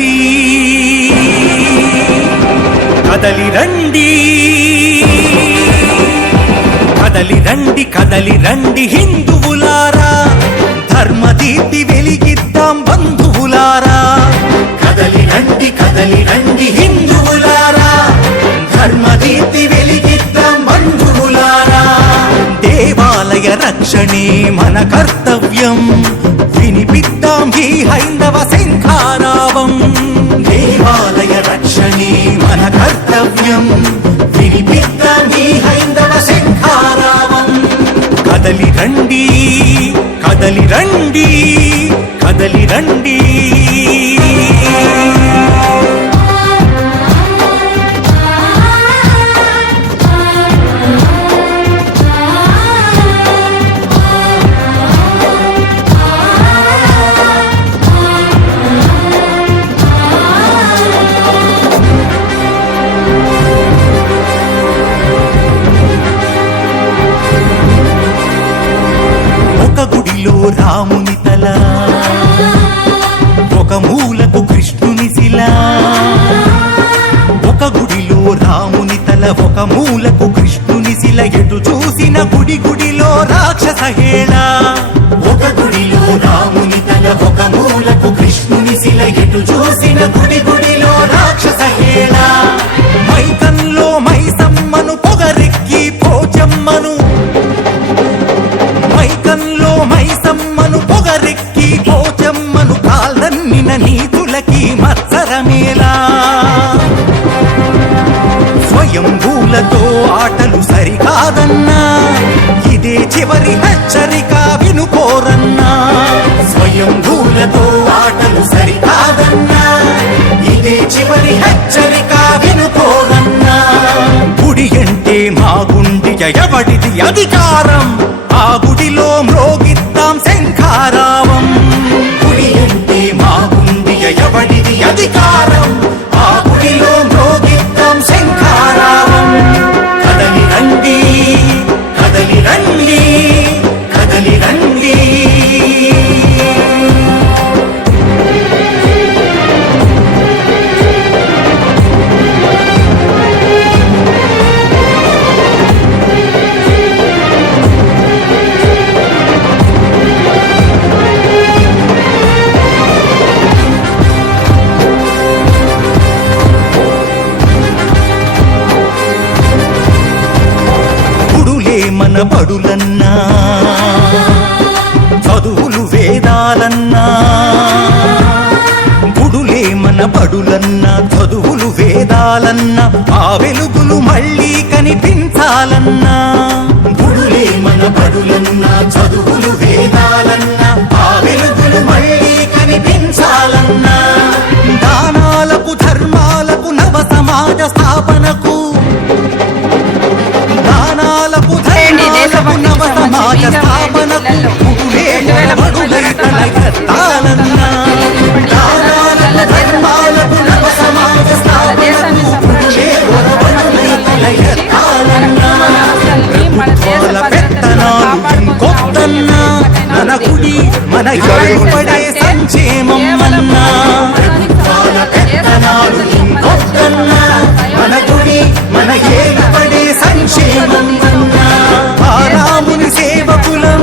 రండి కదలి రండి కదలి రండి కదలి రండి హిందువులారా ధర్మదీప్తి వెలిగిద్దాం బంధువులారా కదలి రండి హిందువులారా ధర్మదీప్తి వెలిగిద్దాం బంధువులారా దేవాలయ రక్షణే మన కర్తవ్యం వినిపిద్దాం ఈ హైందవ శంఖారావం దేవాలయ రక్షణే మన కర్తవ్యం వినిపిద్దాం ఈ హైందవ శంఖారావం కదలి రండి కదలి రండి కదలి రండి రాముని తల ఒక మూలకు కృష్ణుని శిల ఒక గుడిలో రాముని తల ఒక మూలకు కృష్ణుని శిల ఎటు చూసిన గుడి గుడిలో రాక్షస హేళ ఒక గుడిలో రాముని తల ఒక మూలకు కృష్ణుని శిల ఎటు చూసిన గుడి గుడిలో రాక్షస హేళ మైకంలో మైసమ్మను పొగరెక్కి పోచమ్మను మైకంలో మైసమ్మను పొగరెక్కి పోచమ్మను కాల్దన్నిన నీతులకి మత్సరమేలా స్వయంభూలతో ఆటలు సరికాదన్నా ఇదే చివరి హెచ్చరిక వినుకోరన్నా స్వయంభూలతో ఆటలు సరికాదన్నా ఇదే చివరి హెచ్చరిక వినుకోరన్నా గుడి అంటే మా గుండె ఎవడిది అధికారం ఆ గుడిలో మ్రోగిద్దాం శంఖారావం గుడి అంటే మా గుండె ఎవడిది అధికారం ఆ గుడిలో మ్రోగిద్దాం శంఖారావం కదలి రండి కదలి రండి కదలి రండి మన బడులన్నా చదువులు వేదాలన్నా గుడులే మన బడులన్నా చదువులు వేదాలన్నా ఆ వెలుగులు మళ్ళీ కనిపించాలన్నా గుడులే మన బడులన్నా చదువులు వేదాలన్నా ఆ వెలుగులు మళ్ళీ కనిపించాలన్నా దానాలకు ధర్మాలకు నవ సమాజ స్థాపనకు దానాలకు నవ సమాజ స్థాపనకు గుడులే బడులైతలెత్తాలన్నా దానాలకు ధర్మాలకు నవ సమాజ స్థాపనకు గుడులే బడులైతలెత్తాలన్నా ప్రభుత్వాల పెత్తనాలు ఇంకొద్దన్నా మన గుడి మన ఏర్పడే సంక్షేమం అన్నా ప్రభుత్వాల పెత్తనాలు ఇంకొద్దన్నా మన గుడి మన ఏర్పడే సంక్షేమం అన్నా ఆ రాముని సేవకులం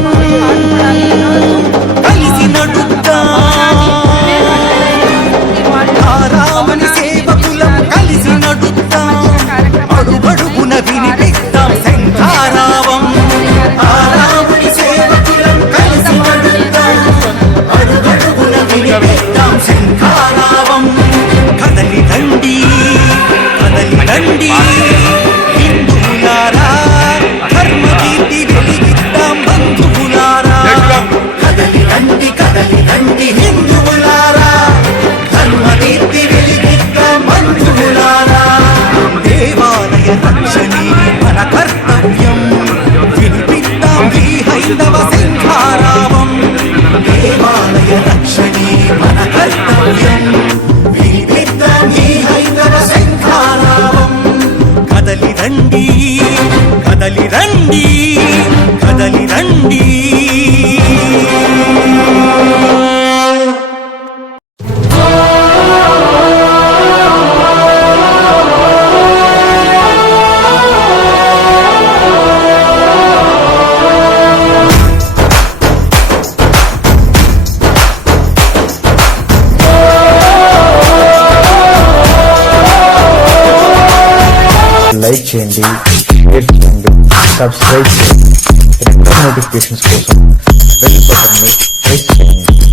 లైక్ చేయండి, షేర్ చేయండి, సబ్స్క్రైబ్ చేయండి. రెగ్యులర్ నోటిఫికేషన్స్ కోసం బెల్ బటన్ ని ప్రెస్ చేయండి.